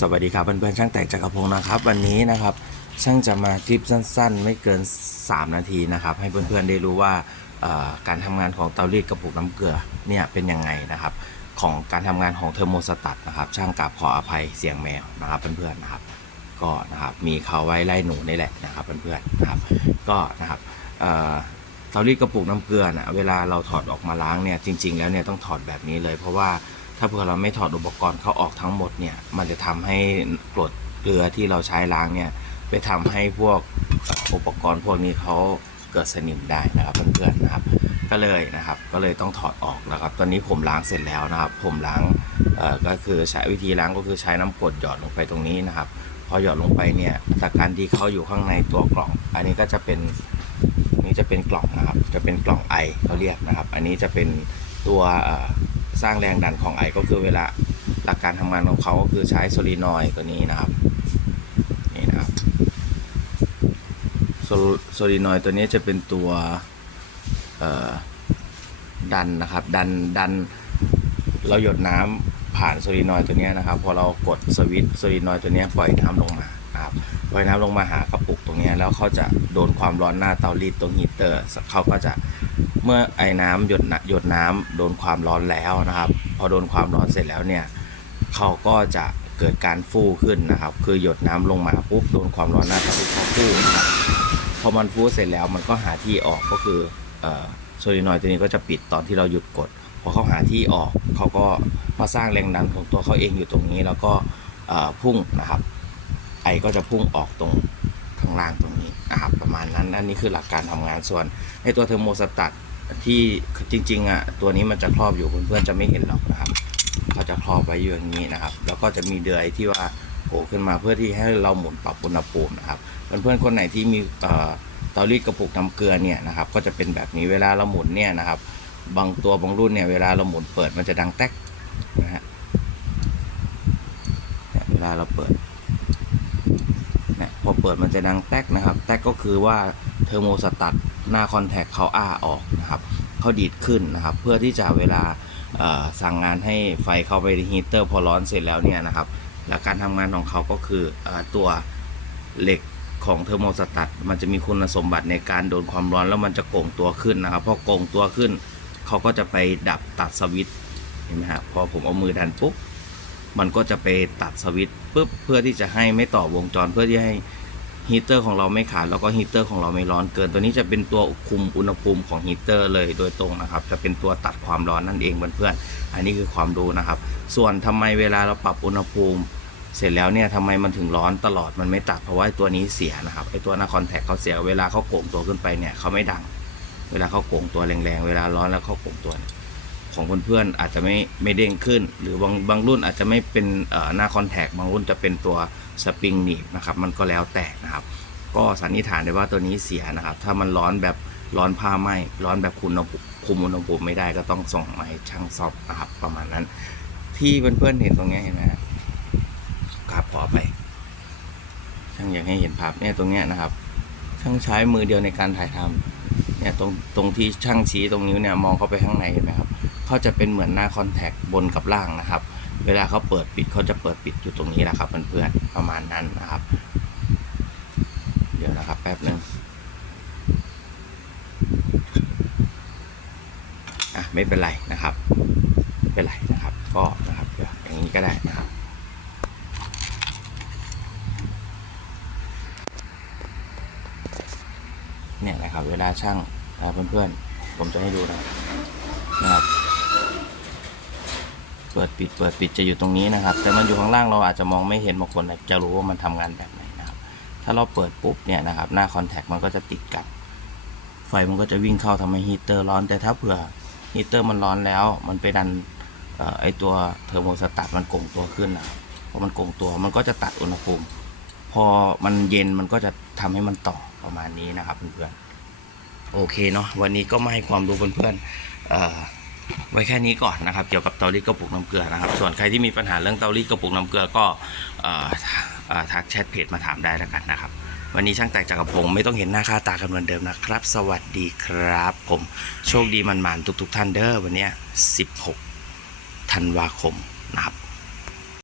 สวัสดีครับเพื่อนๆช่างแต่งจักรพงศ์นะครับ วันนี้นะครับช่างจะมาคลิปสั้นๆ ไม่เกิน 3 นาทีนะครับ ให้เพื่อนๆได้รู้ว่าการทำงานของเตารีดกระปุกน้ำเกลือเนี่ยเป็นยังไงนะครับ ของการทำงานของเทอร์โมสตัตนะครับ ช่างกราบขออภัยเสียงแมวนะครับเพื่อนๆนะครับ ก็นะครับมีเขาไว้ไล่หนูนี่แหละนะครับเพื่อนๆนะครับ ก็นะครับเตารีดกระปุกน้ำเกลือนะเวลาเราถอดออกมาล้างเนี่ยจริง ๆ แล้วเนี่ยต้องถอดแบบนี้เลยเพราะว่า ถ้าเผื่อเราไม่ถอดอุปกรณ์เขาออกทั้งหมดเนี่ย มันจะทำให้กรดเกลือที่เราใช้ล้างเนี่ย ไปทำให้พวกอุปกรณ์พวกนี้เขาเกิดสนิมได้นะครับเพื่อนๆนะครับ ก็เลยนะครับ ก็เลยต้องถอดออกนะครับ ตอนนี้ผมล้างเสร็จแล้วนะครับ ผมล้างเอ่อก็คือใช้วิธีล้างก็คือใช้น้ำกรดหยอดลงไปตรงนี้นะครับ พอหยอดลงไปเนี่ยจากการที่เขาอยู่ข้างในตัวกล่อง อันนี้ก็จะเป็นนี่จะเป็นกล่องนะครับ จะเป็นกล่องไอเขาเรียกนะครับ อันนี้จะเป็น ตัวสร้างแรงดันของไอก็คือเวลาหลักการทำงานของเขาก็คือใช้โซลีนอยตัวนี้นะครับนี่นะครับโซโซลีนอยตัวนี้จะเป็นตัวดันนะครับ ดันดันเราหยดน้ำผ่านโซลีนอยตัวนี้นะครับ พอเรากดสวิตโซลีนอยตัวนี้ปล่อยน้ำลงมา นะครับปล่อยน้ำลงมาหากระปุกตรงนี้แล้วเขาจะโดนความร้อนหน้าเตารีดตรงฮีเตอร์เขาก็จะเมื่อไอ้น้ำหยดน้ำหยดน้ำโดนความร้อนแล้วนะครับ พอโดนความร้อนเสร็จแล้วเนี่ยเขาก็จะเกิดการฟูขึ้นนะครับ คือหยดน้ำลงมาปุ๊บโดนความร้อนหน้าเตารีดเขาฟูนะครับพอมันฟูเสร็จแล้วมันก็หาที่ออกก็คือโซลีนอยด์ตัวนี้ก็จะปิดตอนที่เราหยุดกดพอเขาหาที่ออกเขาก็มาสร้างแรงดันของตัวเขาเองอยู่ตรงนี้แล้วก็พุ่งนะครับ ไอก็จะพุ่งออกตรงข้างล่างตรงนี้นะครับประมาณนั้นอันนี้คือหลักการทำงานส่วนในตัวเทอร์โมสตัตที่จริงๆอะตัวนี้มันจะครอบอยู่เพื่อนๆจะไม่เห็นหรอกนะครับเขาจะครอบไว้อยู่อย่างนี้นะครับ แล้วก็จะมีเดือยที่ว่าโผล่ขึ้นมาเพื่อที่ให้เราหมุนปรับอุณหภูมินะครับเพื่อนๆคนไหนที่มีเตารีดกระปุกน้ำเกลือเนี่ยนะครับก็จะเป็นแบบนี้เวลาเราหมุนเนี่ยนะครับ บางตัวบางรุ่นเนี่ยเวลาเราหมุนเปิดมันจะดังแต๊กนะฮะเวลาเราเปิด พอเปิดมันจะดังแต๊กนะครับแต๊กก็คือว่าเทอร์โมสตัตหน้าคอนแทคเขาอ้าออกนะครับเขาดีดขึ้นนะครับ เพื่อที่จะเวลาสั่งงานให้ไฟเข้าไปในฮีเตอร์พอร้อนเสร็จแล้วเนี่ยนะครับหลักการทำงานของเขาก็คือออตัวเหล็กของเทอร์โมสตัตมันจะมีคุณสมบัติในการโดนความร้อนแล้วมันจะโก่งตัวขึ้นนะครับพอโก่งตัวขึ้นเขาก็จะไปดับตัดสวิตช์เห็นไหมฮะพอผมเอามือดันปุ๊บ มันก็จะไปตัดสวิตช์ปุ๊บเพื่อที่จะให้ไม่ต่อวงจรเพื่อที่ให้ฮีเตอร์ของเราไม่ขาดแล้วก็ฮีเตอร์ของเราไม่ร้อนเกิน ตัวนี้จะเป็นตัวคุมอุณหภูมิของฮีเตอร์เลยโดยตรงนะครับ จะเป็นตัวตัดความร้อนนั่นเองเพื่อนๆอันนี้คือความรู้นะครับ ส่วนทำไมเวลาเราปรับอุณหภูมิ เสร็จแล้วเนี่ยทำไมมันถึงร้อนตลอดมันไม่ตัดเพราะว่าตัวนี้เสียนะครับไอ้ตัวนาคอนแทคเขาเสียเวลาเขาโก่งตัวขึ้นไปเนี่ยเขาไม่ดัง เวลาเขาโก่งตัวแรงๆเวลาร้อนแล้วเขาโก่งตัวเนี่ย ของเพื่อนๆอาจจะไม่ไม่เด้งขึ้น หรือบางบางรุ่นอาจจะไม่เป็นหน้าคอนแทคบางรุ่นจะเป็นตัวสปริงหนีบนะครับมันก็แล้วแต่นะครับ ก็สันนิษฐานได้ว่าตัวนี้เสียนะครับ ถ้ามันร้อนแบบร้อนผ้าไหมร้อนแบบคุมอุณคุมอุณหภูมิไม่ได้ก็ต้องส่งมาให้ช่างซ่อมนะครับประมาณนั้น ที่เพื่อนๆเห็นตรงนี้เห็นไหมครับครับขอไป ช่างอยากให้เห็นภาพเนี่ยตรงเนี้ยนะครับ ช่างใช้มือเดียวในการถ่ายทำเนี่ยตรงตรงที่ช่างชี้ตรงนิ้วเนี่ยมองเข้าไปข้างในเห็นไหมครับ เขาจะเป็นเหมือนหน้าคอนแทคบนกับล่างนะครับ เวลาเขาเปิดปิดเขาจะเปิดปิดอยู่ตรงนี้แหละครับเพื่อนๆประมาณนั้นนะครับ เดี๋ยวนะครับแป๊บหนึ่งอะไม่เป็นไรนะครับไม่เป็นไรนะครับ ก็นะครับอย่างนี้ก็ได้นะครับเนี่ยนะครับเวลาช่างเพื่อนๆ ผมจะให้ดูนะครับนะครับ เปิดปิดเปิดปิดจะอยู่ตรงนี้นะครับ แต่มันอยู่ข้างล่างเราอาจจะมองไม่เห็นบางคนจะรู้ว่ามันทำงานแบบไหนนะครับ ถ้าเราเปิดปุ๊บเนี่ยนะครับ หน้าคอนแทคมันก็จะติดกับ ไฟมันก็จะวิ่งเข้าทำให้ฮีเตอร์ร้อน แต่ถ้าเผื่อฮีเตอร์มันร้อนแล้ว มันไปดันออไอตัวเทอร์โมสตัตมันโก่งตัวขึ้นนะครับพอมันโก่งตัวมันก็จะตัดอุณหภูมิ พอมันเย็นมันก็จะทำให้มันต่อประมาณนี้นะครับเพื่อนๆโอเคเนาะวันนี้ก็มาให้ความรู้เพื่อนๆออ ไว้แค่นี้ก่อนนะครับเกี่ยวกับเตารีดกระปุกน้ำเกลือนะครับ ส่วนใครที่มีปัญหาเรื่องเตารีดกระปุกน้ำเกลือก็ทักแชทเพจมาถามได้แล้วกันนะครับ วันนี้ช่างแตกจักรพงศ์ไม่ต้องเห็นหน้าค่าตากันเหมือนเดิมนะครับ สวัสดีครับ ผมโชคดีมันๆทุก ๆ ท่านเด้อวันนี้ 16 ธันวาคมนะครับ